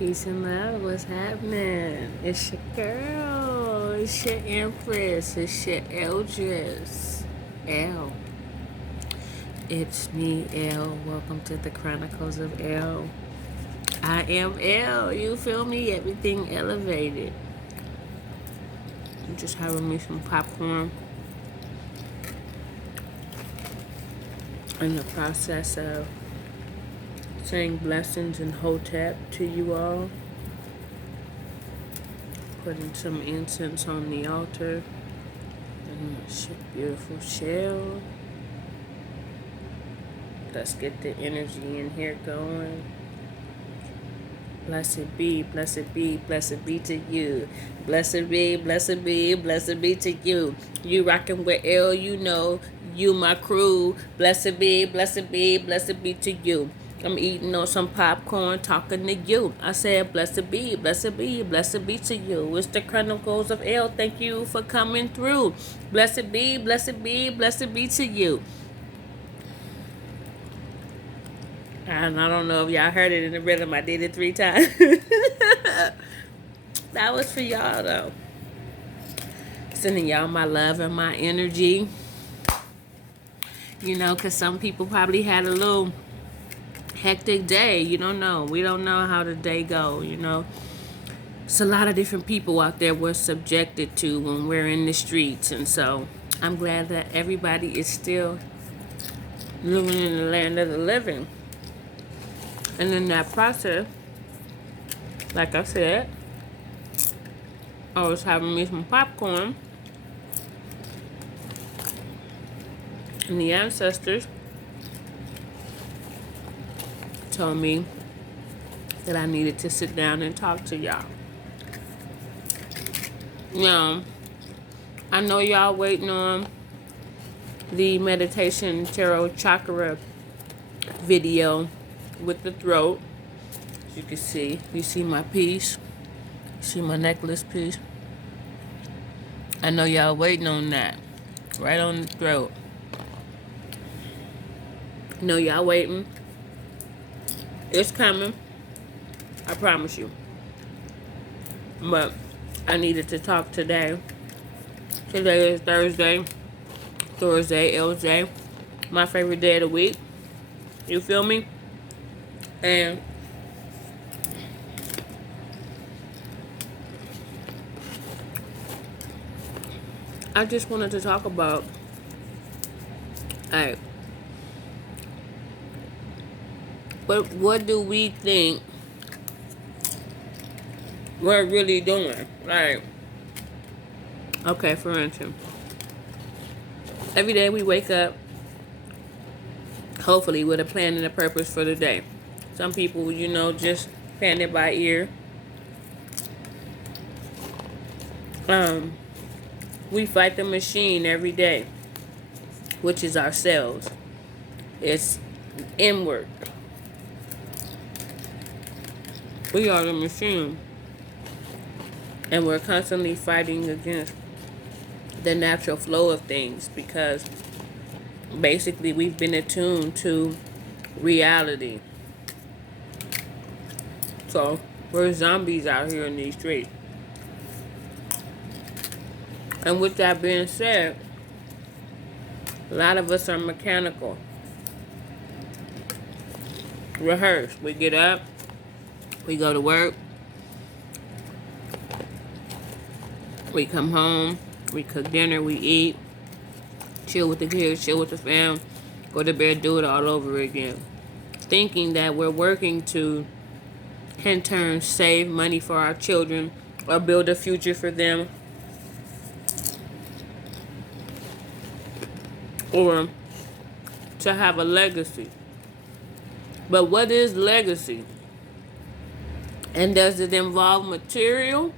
Peace and love. What's happening? It's your girl. It's your Empress. It's your Eldris. L. It's me, L. Welcome to the Chronicles of L. I am L. You feel me? Everything elevated. I'm just having me some popcorn. In the process of saying blessings and hotep to you all. Putting some incense on the altar. And beautiful shell. Let's get the energy in here going. Blessed be, blessed be, blessed be to you. Blessed be, blessed be, blessed be to you. You rockin' with L, you know, you my crew. Blessed be, blessed be, blessed be to you. I'm eating on some popcorn, talking to you. I said, blessed be, blessed be, blessed be to you. It's the Chronicles of L. Thank you for coming through. Blessed be, blessed be, blessed be to you. And I don't know if y'all heard it in the rhythm. I did it 3 times. That was for y'all, though. Sending y'all my love and my energy. You know, because some people probably had a little hectic day. You don't know. We don't know how the day go, you know. It's a lot of different people out there we're subjected to when we're in the streets. And so I'm glad that everybody is still living in the land of the living. And in that process, like I said, I was having me some popcorn. And the ancestors told me that I needed to sit down and talk to y'all. Now, I know y'all waiting on the meditation tarot chakra video with the throat. As you can see, you see my piece. You see my necklace piece. I know y'all waiting on that. Right on the throat. I know y'all waiting. It's coming. I promise you. But I needed to talk today. Today is Thursday. Thursday, LJ. My favorite day of the week. You feel me? And I just wanted to talk about, like, what do we think we're really doing? Like, okay, for instance, every day we wake up, hopefully with a plan and a purpose for the day. Some people, you know, just plan it by ear. We fight the machine every day, which is ourselves. It's inward. We are the machine. And we're constantly fighting against the natural flow of things because basically we've been attuned to reality. So we're zombies out here in these streets. And with that being said, a lot of us are mechanical. Rehearse. We get up. We go to work. We come home. We cook dinner. We eat. Chill with the kids. Chill with the fam. Go to bed. Do it all over again. Thinking that we're working to, in turn, save money for our children or build a future for them. Or to have a legacy. But what is legacy? And does it involve material?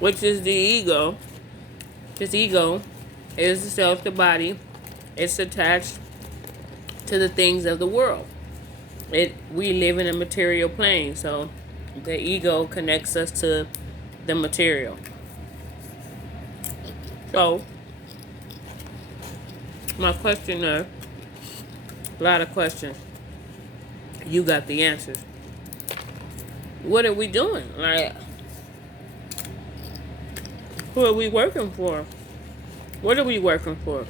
Which is the ego. This ego is the self, the body. It's attached to the things of the world. We live in a material plane, so the ego connects us to the material. So, my question is, a lot of questions. You got the answers. What are we doing? Like, who are we working for? What are we working for?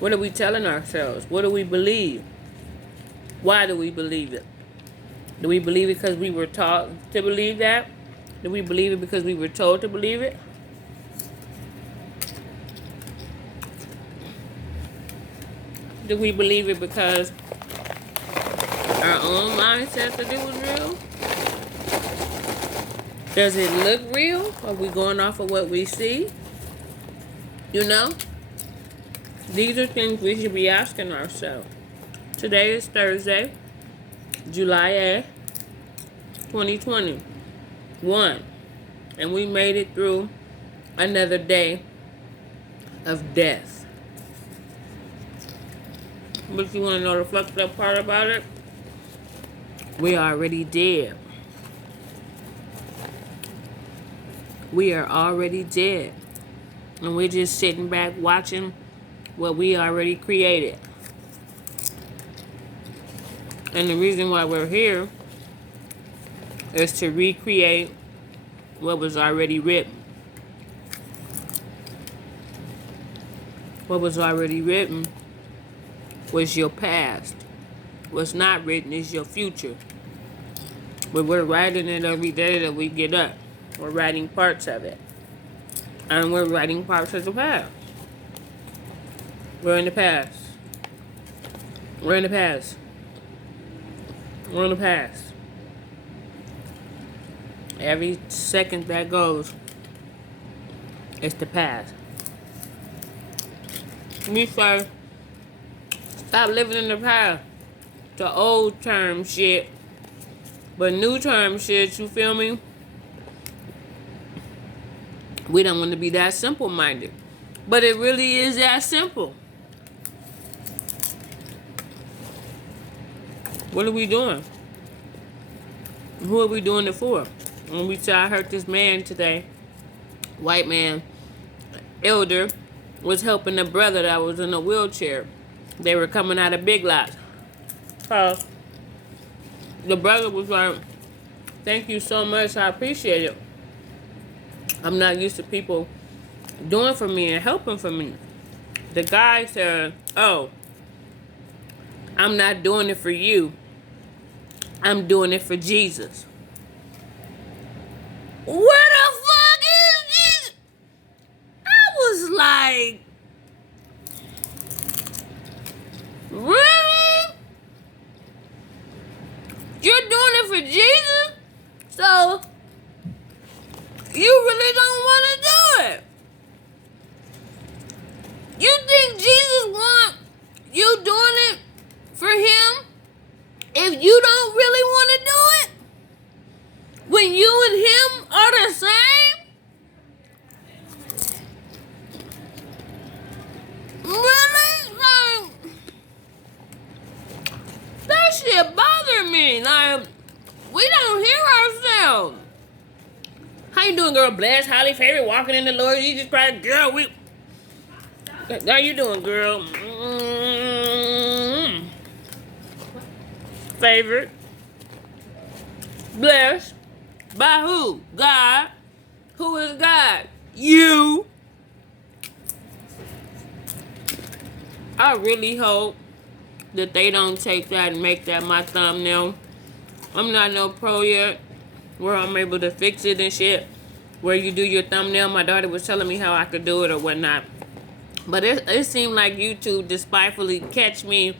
What are we telling ourselves? What do we believe? Why do we believe it? Do we believe it because we were taught to believe that? Do we believe it because we were told to believe it? Do we believe it because our own mind says that it was real? Does it look real? Are we going off of what we see? You know? These are things we should be asking ourselves. Today is Thursday, July 8th, 2021. And we made it through another day of death. But you want to know the fucked up part about it? We are already dead. We are already dead. And we're just sitting back watching what we already created. And the reason why we're here is to recreate what was already written. What was already written was your past. What's not written is your future. But we're writing it every day that we get up. We're writing parts of it. And we're writing parts of the past. We're in the past. We're in the past. We're in the past. Every second that goes, it's the past. Me say, stop living in the past. The old term shit. But new term shit, you feel me? We don't want to be that simple-minded. But it really is that simple. What are we doing? Who are we doing it for? When we say, I heard this man today, white man, elder, was helping a brother that was in a wheelchair. They were coming out of Big Lots. The brother was like, thank you so much, I appreciate it. I'm not used to people doing for me and helping for me. The guy said, oh, I'm not doing it for you. I'm doing it for Jesus. Where the fuck is Jesus? I was like, really? You're doing it for Jesus? So, you really don't want to do it. You think Jesus wants you doing it for him if you don't really want to do it? When you and him are the same? Really? Like, that shit bothered me. Like, we don't hear ourselves. How you doing, girl? Blessed, highly favored, walking in the Lord. You just cried, girl. How you doing, girl? Favored. Blessed. By who? God. Who is God? You. I really hope that they don't take that and make that my thumbnail. I'm not no pro yet, where I'm able to fix it and shit. Where you do your thumbnail. My daughter was telling me how I could do it or whatnot. But it seemed like YouTube despitefully catch me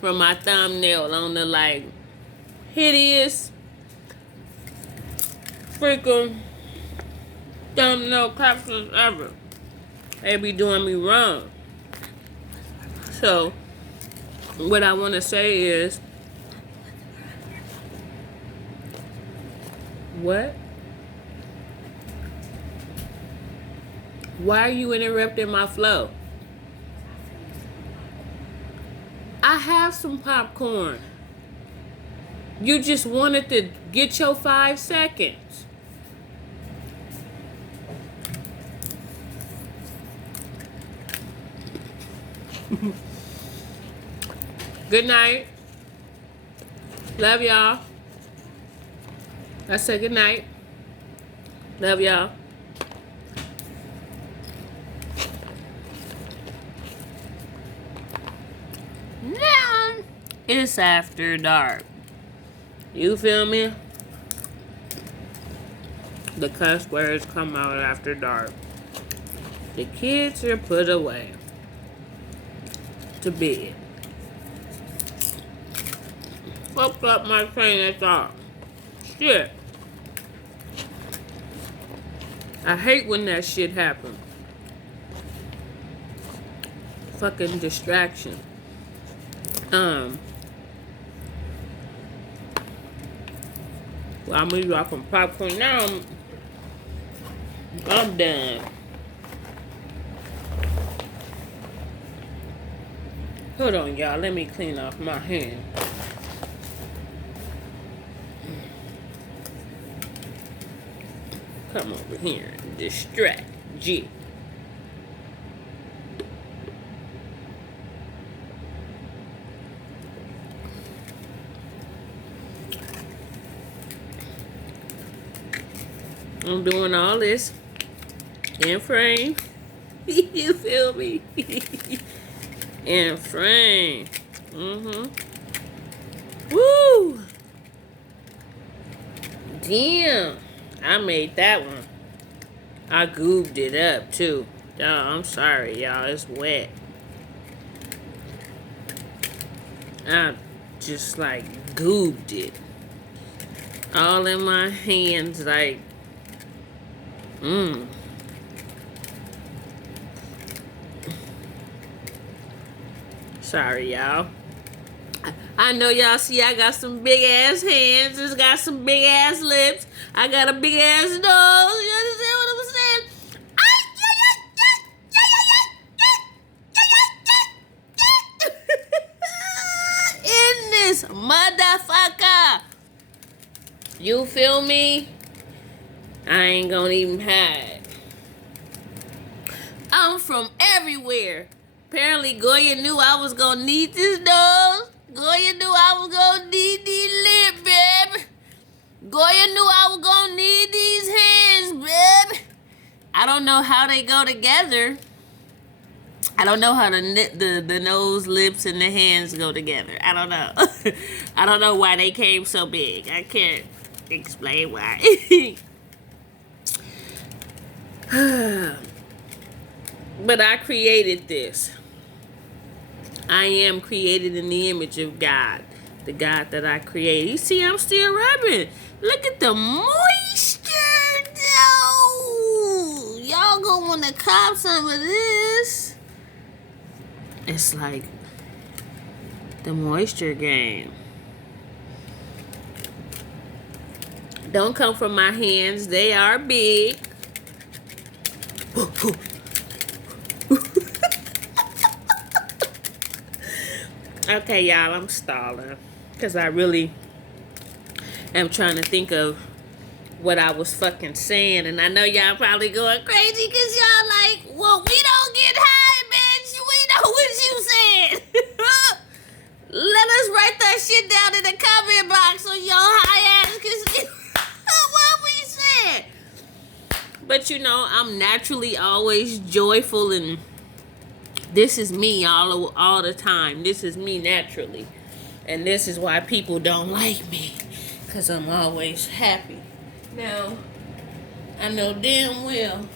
from my thumbnail on the, like, hideous freaking thumbnail captions ever. They be doing me wrong. So, what I want to say is, what? Why are you interrupting my flow? I have some popcorn. You just wanted to get your 5 seconds. Good night. Love y'all. Let's say good night. Love y'all. Now it's after dark. You feel me? The cuss words come out after dark. The kids are put away to bed. Fucked up my train of thought. Shit. I hate when that shit happens. Fucking distraction. Well, I'm gonna drop some popcorn now. I'm done. Hold on, y'all. Let me clean off my hand. Come over here and distract G. I'm doing all this in frame. You feel me? In frame. Woo! Damn. I made that one. I goobed it up too. Oh, I'm sorry, y'all. It's wet. I just like goobed it. All in my hands, like, Sorry, y'all. I know y'all see I got some big ass hands. It's got some big ass lips. I got a big ass nose. You understand what I'm saying? In this motherfucker. You feel me? I ain't gonna even hide. I'm from everywhere. Apparently, Goya knew I was gonna need this nose. Goya knew I was gonna need these lips, baby. Goya knew I was gonna need these hands, baby. I don't know how they go together. I don't know how the nose, lips, and the hands go together. I don't know. I don't know why they came so big. I can't explain why. But I created this. I am created in the image of God. The God that I created. You see, I'm still rubbing. Look at the moisture, though. Y'all gonna want to cop some of this. It's like the moisture game. Don't come from my hands. They are big. Okay, y'all, I'm stalling. Because I really am trying to think of what I was fucking saying. And I know y'all probably going crazy because y'all like, well, we don't get high, bitch. We know what you said. Let us write that shit down in the comment box so your high ass can see what we said. But you know, I'm naturally always joyful, and this is me all the time. This is me naturally. And this is why people don't like me, because I'm always happy. Now, I know damn well,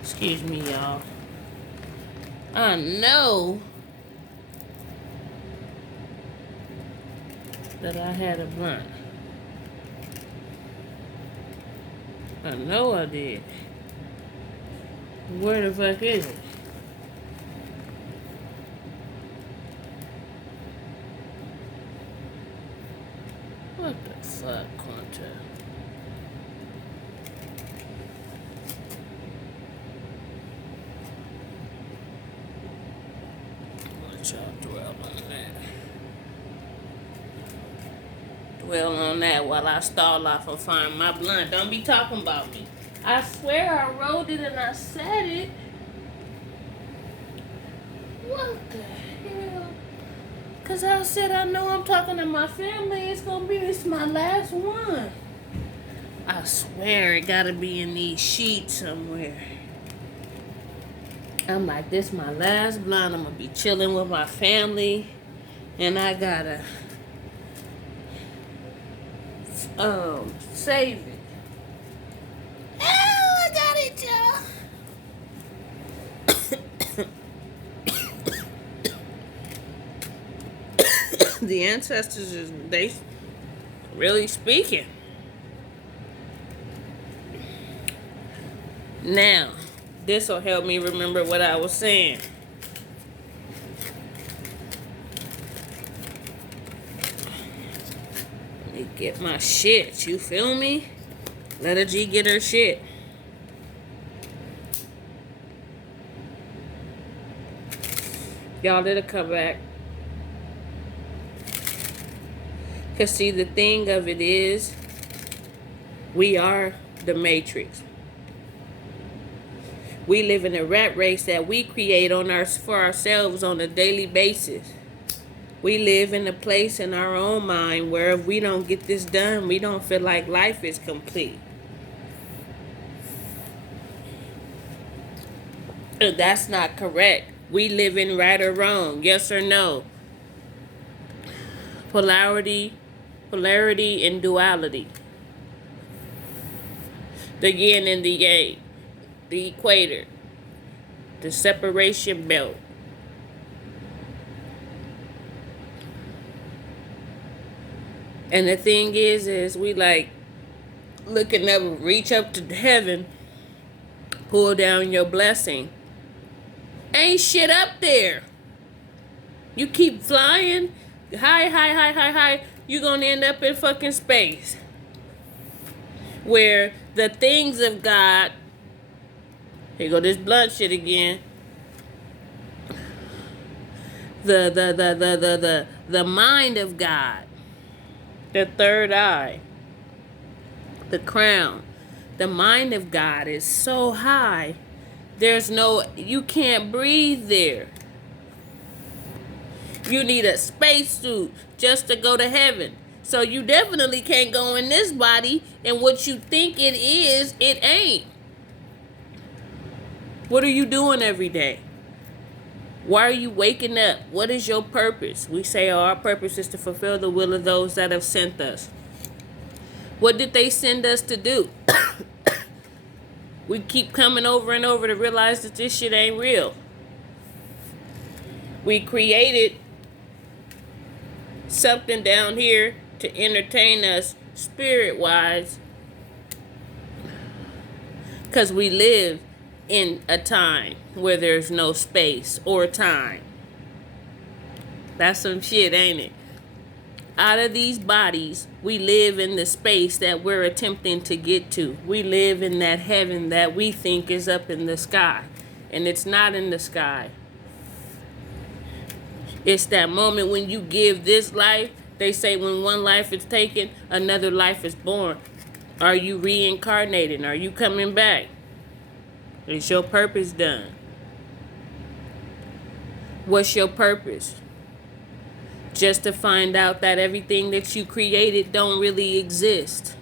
excuse me, y'all, I know that I had a blunt. I know I did. Where the fuck is it? What the fuck, Quanta? Let y'all dwell on that. Dwell on that while I stall off and find my blunt. Don't be talking about me. I swear I wrote it and I said it. What the hell? Cause I said I know I'm talking to my family. It's gonna be this my last one. I swear it gotta be in these sheets somewhere. I'm like, this my last blunt. I'm gonna be chilling with my family, and I gotta save it. Oh, I got it, y'all. The ancestors they really speaking. Now, this will help me remember what I was saying. Let me get my shit. You feel me? Let a G get her shit. Y'all did a comeback. Because see, the thing of it is, we are the matrix. We live in a rat race that we create for ourselves on a daily basis. We live in a place in our own mind where if we don't get this done, we don't feel like life is complete. And that's not correct. We live in right or wrong, yes or no. Polarity and duality. The yin and the yang. The equator. The separation belt. And the thing is we like looking up, reach up to heaven, pull down your blessing. Ain't shit up there. You keep flying high, you're gonna end up in fucking space. Where the things of God, here go this blunt shit again. The mind of God, the third eye, the crown, the mind of God is so high, you can't breathe there. You need a spacesuit just to go to heaven. So you definitely can't go in this body, and what you think it is, it ain't. What are you doing every day? Why are you waking up? What is your purpose? We say, our purpose is to fulfill the will of those that have sent us. What did they send us to do? We keep coming over and over to realize that this shit ain't real. We created something down here to entertain us spirit-wise, because we live in a time where there's no space or time. That's some shit, ain't it? Out of these bodies, we live in the space that we're attempting to get to. We live in that heaven that we think is up in the sky, and it's not in the sky. It's that moment when you give this life. They say when one life is taken, another life is born. Are you reincarnating? Are you coming back? Is your purpose done? What's your purpose? Just to find out that everything that you created don't really exist.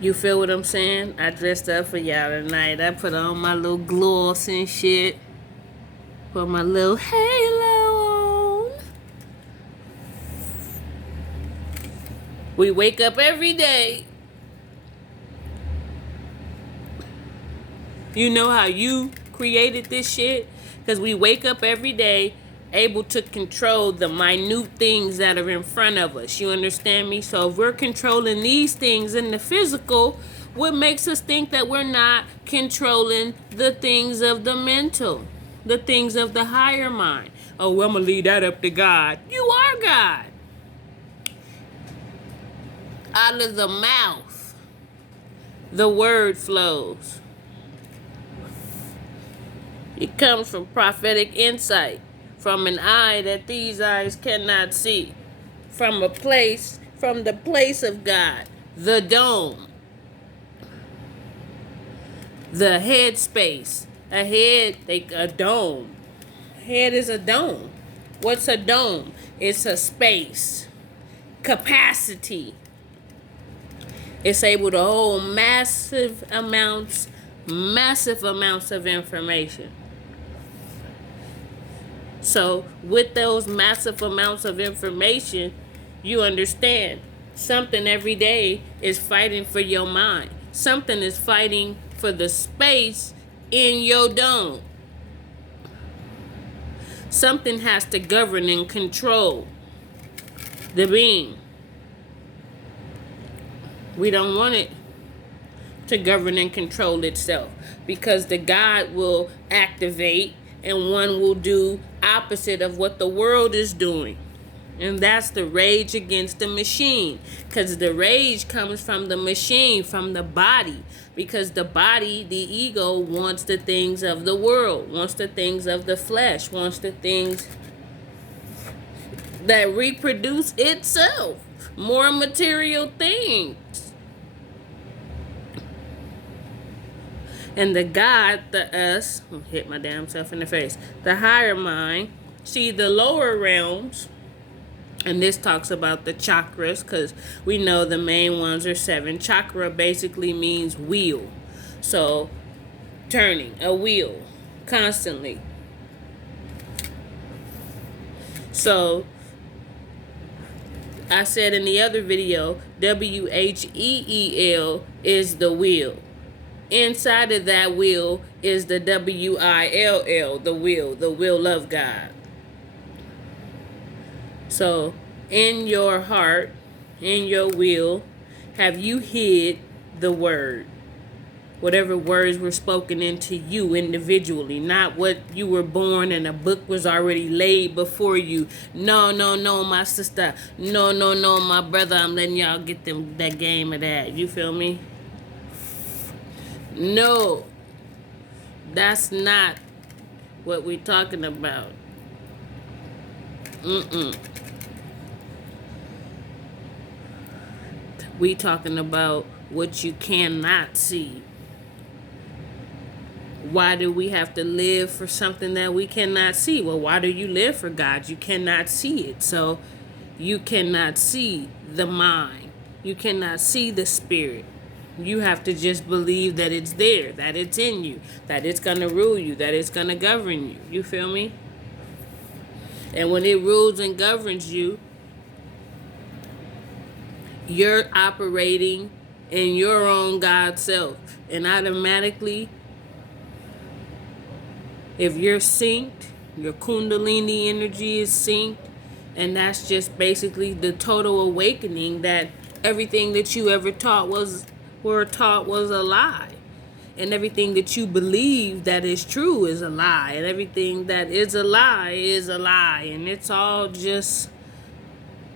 You feel what I'm saying? I dressed up for y'all tonight. I put on my little gloss and shit. Put my little halo on. We wake up every day. You know how you created this shit? Because we wake up every day able to control the minute things that are in front of us. You understand me? So if we're controlling these things in the physical, what makes us think that we're not controlling the things of the mental? The things of the higher mind? Oh, I'm going to leave that up to God. You are God. Out of the mouth, the word flows. It comes from prophetic insight, from an eye that these eyes cannot see, from the place of God, the dome, the head space. A dome. Head is a dome. What's a dome? It's a space. Capacity. It's able to hold massive amounts of information. So with those massive amounts of information, you understand something every day is fighting for your mind. Something is fighting for the space in your dome. Something has to govern and control the being. We don't want it to govern and control itself, because the God will activate and one will do opposite of what the world is doing. And that's the rage against the machine, because the rage comes from the machine, from the body, because the body, the ego, wants the things of the world, wants the things of the flesh, wants the things that reproduce itself, more material things. And the God, the us, hit my damn self in the face, the higher mind, see the lower realms. And this talks about the chakras, because we know the main ones are 7. Chakra basically means wheel. So, turning, a wheel, constantly. So, I said in the other video, WHEEL is the wheel. Inside of that wheel is the WILL, the will of God. So, in your heart, in your will, have you hid the word? Whatever words were spoken into you individually, not what you were born and a book was already laid before you. No, my sister. No, my brother. I'm letting y'all get them that game of that. You feel me? No, that's not what we're talking about. We talking about what you cannot see. Why do we have to live for something that we cannot see? Well, why do you live for God? You cannot see it. So you cannot see the mind. You cannot see the spirit. You have to just believe that it's there, that it's in you, that it's going to rule you, that it's going to govern you. You feel me? And when it rules and governs you, you're operating in your own God self. And automatically, if you're synced, your Kundalini energy is synced, and that's just basically the total awakening that everything that you ever were taught was a lie. And everything that you believe that is true is a lie. And everything that is a lie is a lie. And it's all just,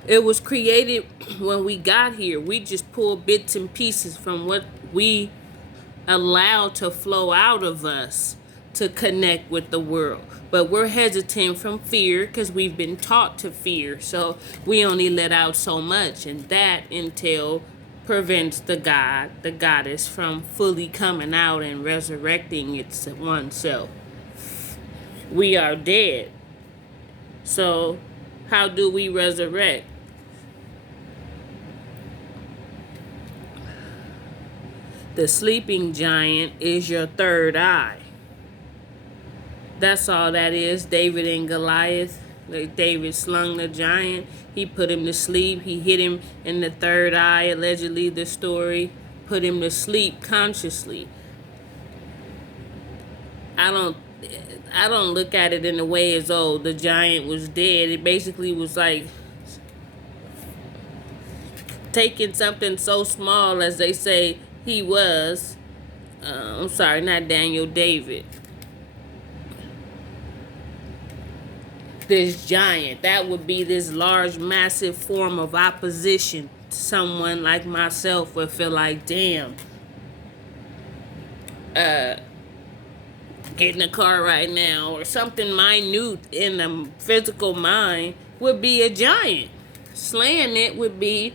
it was created when we got here. We just pulled bits and pieces from what we allowed to flow out of us to connect with the world. But we're hesitant from fear because we've been taught to fear. So we only let out so much. And that until prevents the God, the goddess, from fully coming out and resurrecting its oneself. We are dead. So how do we resurrect? The sleeping giant is your third eye. That's all that is. David and Goliath. Like David slung the giant. He put him to sleep. He hit him in the third eye, allegedly the story. Put him to sleep consciously. I don't look at it in the way as, oh, the giant was dead. It basically was like taking something so small as they say he was. I'm sorry, not Daniel, David. This giant, that would be this large, massive form of opposition. Someone like myself would feel like, damn, get in a car right now, or something minute in the physical mind would be a giant. Slaying it would be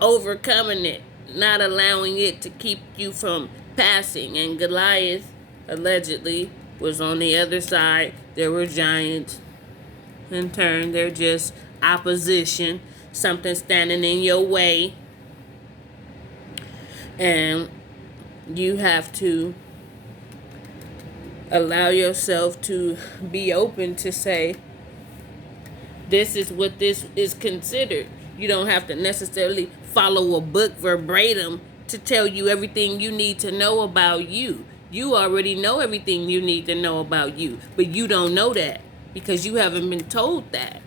overcoming it, not allowing it to keep you from passing. And Goliath, allegedly, was on the other side, There were giants. In turn, they're just opposition, something standing in your way. And you have to allow yourself to be open to say, this is what this is considered. You don't have to necessarily follow a book verbatim to tell you everything you need to know about you. You already know everything you need to know about you, but you don't know that because you haven't been told that.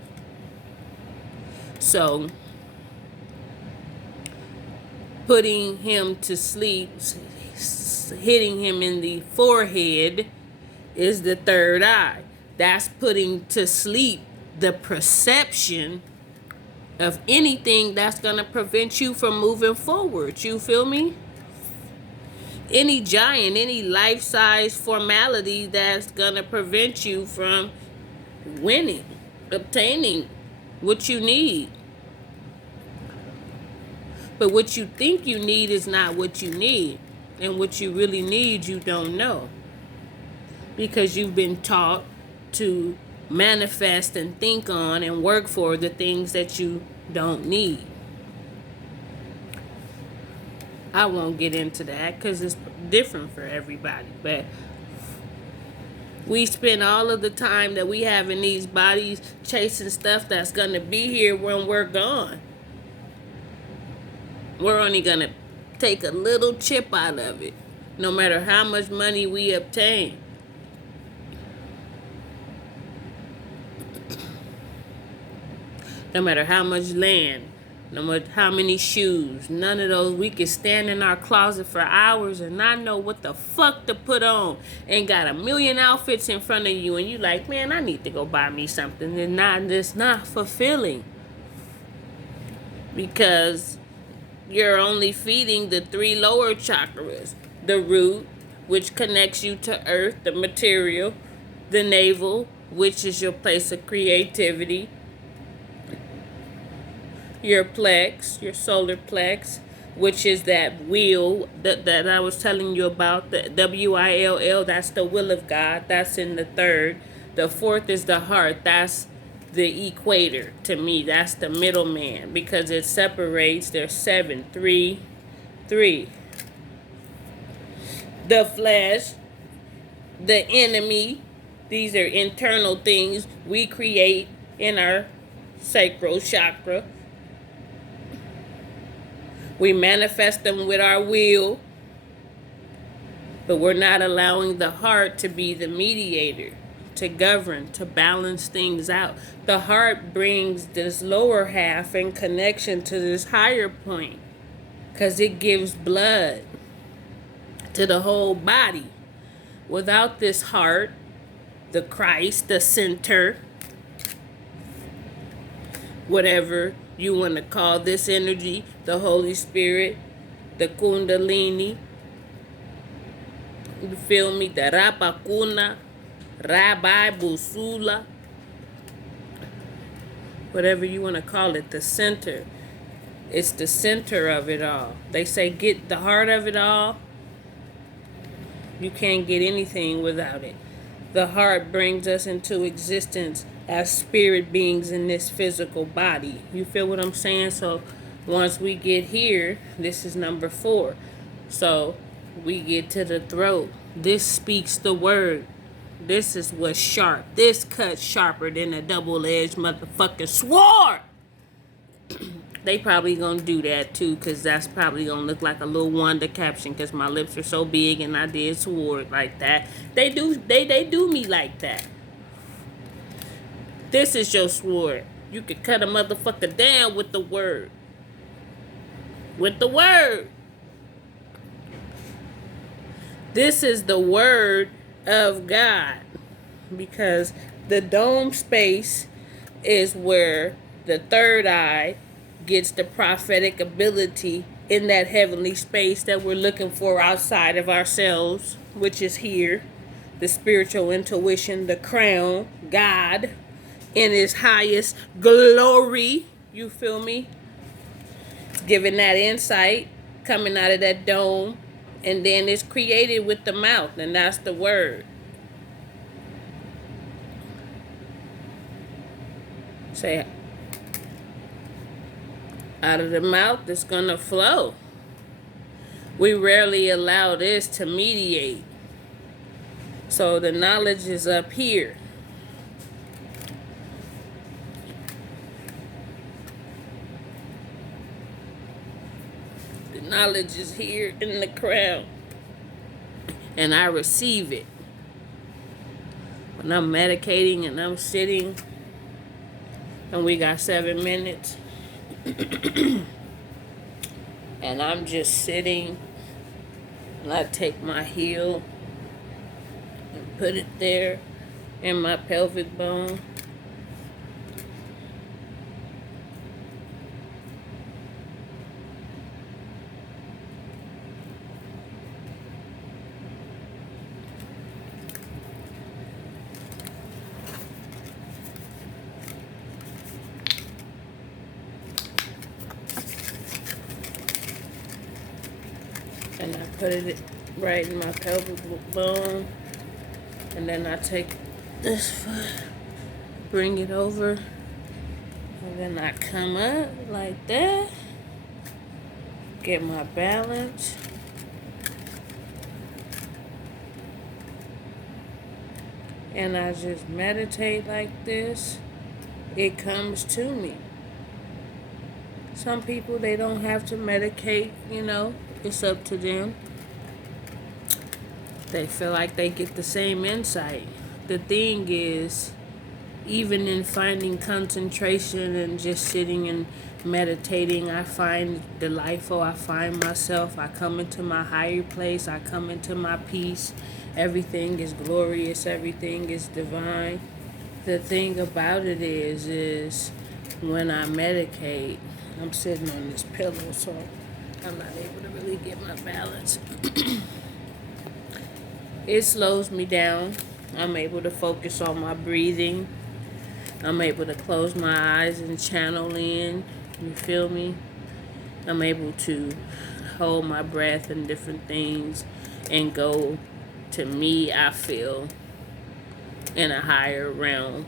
So, putting him to sleep, hitting him in the forehead, is the third eye. That's putting to sleep the perception of anything that's going to prevent you from moving forward. You feel me? Any giant, any life-size formality that's going to prevent you from winning, obtaining what you need. But what you think you need is not what you need. And what you really need, you don't know. Because you've been taught to manifest and think on and work for the things that you don't need. I won't get into that because it's different for everybody. But we spend all of the time that we have in these bodies chasing stuff that's going to be here when we're gone. We're only going to take a little chip out of it, no matter how much money we obtain. No matter how much land, no matter how many shoes, none of those. We can stand in our closet for hours and not know what the fuck to put on. And got a million outfits in front of you and you like, man, I need to go buy me something. And it's not fulfilling. Because you're only feeding the 3 lower chakras. The root, which connects you to earth, the material. The navel, which is your place of creativity. Your plex, your solar plex, which is that will that I was telling you about, the WILL, that's the will of God. That's in the third. The fourth is the heart. That's the equator to me. That's the middleman because it separates. There's 7, 3, 3. The flesh, the enemy. These are internal things we create in our sacral chakra. We manifest them with our will, but we're not allowing the heart to be the mediator, to govern, to balance things out. The heart brings this lower half in connection to this higher point because it gives blood to the whole body. Without this heart, the Christ, the center, whatever you want to call this energy, the Holy Spirit, the Kundalini, you feel me? The Rapakuna, Rabbi Busula, whatever you want to call it, the center. It's the center of it all. They say get the heart of it all. You can't get anything without it. The heart brings us into existence as spirit beings in this physical body. You feel what I'm saying? So once we get here, this is number 4. So we get to the throat. This speaks the word. This is what's sharp. This cuts sharper than a double-edged motherfucking sword. They probably gonna do that too, because that's probably gonna look like a little Wanda caption, because my lips are so big and I did sword like that. They do me like that. This is your sword. You can cut a motherfucker down with the word. With the word. This is the word of God. Because the dome space is where the third eye gets the prophetic ability in that heavenly space that we're looking for outside of ourselves, which is here. The spiritual intuition, the crown, God, in his highest glory. You feel me? Giving that insight, coming out of that dome, and then it's created with the mouth, and that's the word. Say, out of the mouth, it's going to flow. We rarely allow this to mediate. So the knowledge is up here. The knowledge is here in the crown. And I receive it. When I'm medicating and I'm sitting, and we got 7 minutes, and I'm just sitting, and I take my heel and put it there in my pelvic bone. And I put it right in my pelvic bone. And then I take this foot, bring it over, and then I come up like that, get my balance, and I just meditate like this. It comes to me. Some people, they don't have to medicate, it's up to them. They feel like they get the same insight. The thing is, even in finding concentration and just sitting and meditating, I find delightful. I find myself. I come into my higher place. I come into my peace. Everything is glorious. Everything is divine. The thing about it is when I meditate, I'm sitting on this pillow, so I'm not able to really get my balance. It slows me down. I'm able to focus on my breathing. I'm able to close my eyes and channel in. You feel me? I'm able to hold my breath and different things and go, to me, I feel, in a higher realm.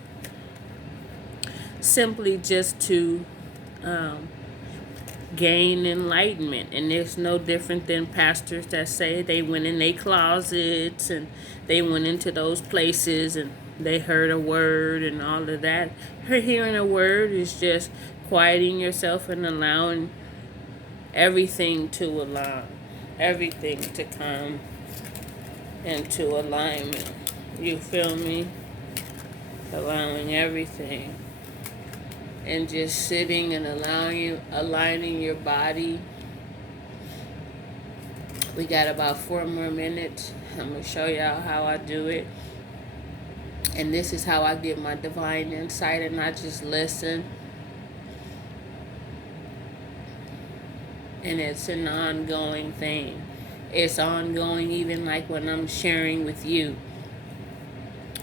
Simply just to gain enlightenment. And it's no different than pastors that say they went in their closets and they went into those places and they heard a word and all of that. Hearing a word is just quieting yourself and allowing everything to align, everything to come into alignment. You feel me? Allowing everything. And just sitting and aligning your body. We got about 4 more minutes. I'm going to show y'all how I do it. And this is how I get my divine insight, and I just listen. And it's an ongoing thing. It's ongoing even like when I'm sharing with you.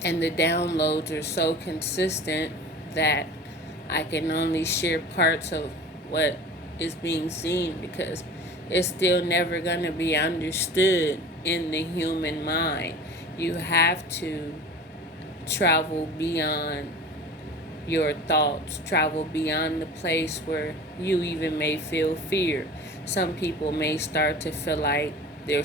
And the downloads are so consistent that I can only share parts of what is being seen, because it's still never going to be understood in the human mind. You have to travel beyond your thoughts, travel beyond the place where you even may feel fear. Some people may start to feel like their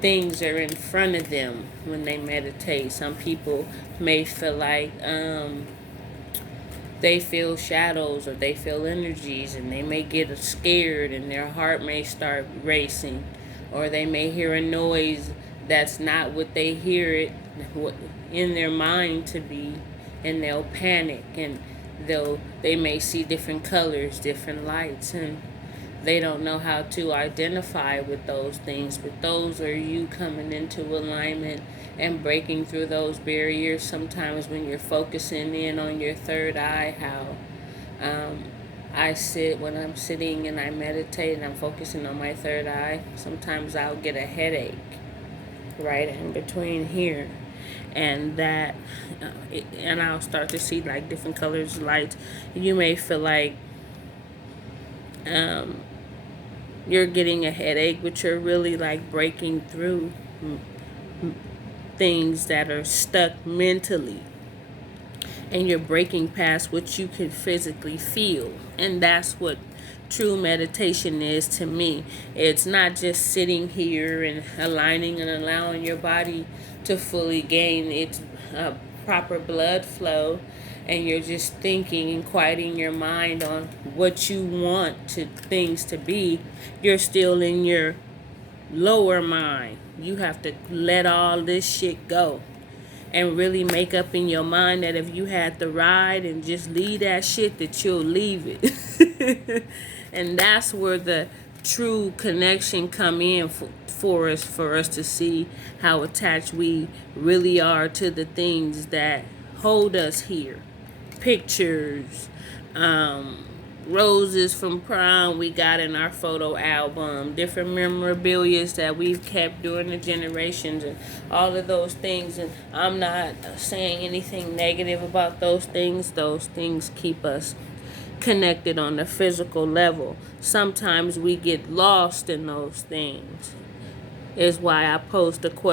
things are in front of them when they meditate. Some people may feel like they feel shadows or they feel energies, and they may get scared and their heart may start racing, or they may hear a noise that's not what they hear it in their mind to be, and they'll panic, and they may see different colors, different lights, and they don't know how to identify with those things. But those are you coming into alignment and breaking through those barriers. Sometimes when you're focusing in on your third eye, how when I'm sitting and I meditate and I'm focusing on my third eye, sometimes I'll get a headache right in between here. And and I'll start to see like different colors, lights. You may feel like you're getting a headache, but you're really like breaking through things that are stuck mentally. and you're breaking past what you can physically feel. And that's what true meditation is to me. It's not just sitting here and aligning and allowing your body to fully gain its proper blood flow, and you're just thinking and quieting your mind on what you want to things to be. You're still in your lower mind. You have to let all this shit go and really make up in your mind that if you had the ride and just leave that shit, that you'll leave it. And that's where the true connection come in for us to see how attached we really are to the things that hold us here. Pictures, roses from prom we got in our photo album, different memorabilia that we've kept during the generations, and all of those things. And I'm not saying anything negative about those things. Those things keep us connected on the physical level. Sometimes we get lost in those things. Is why I posed the question.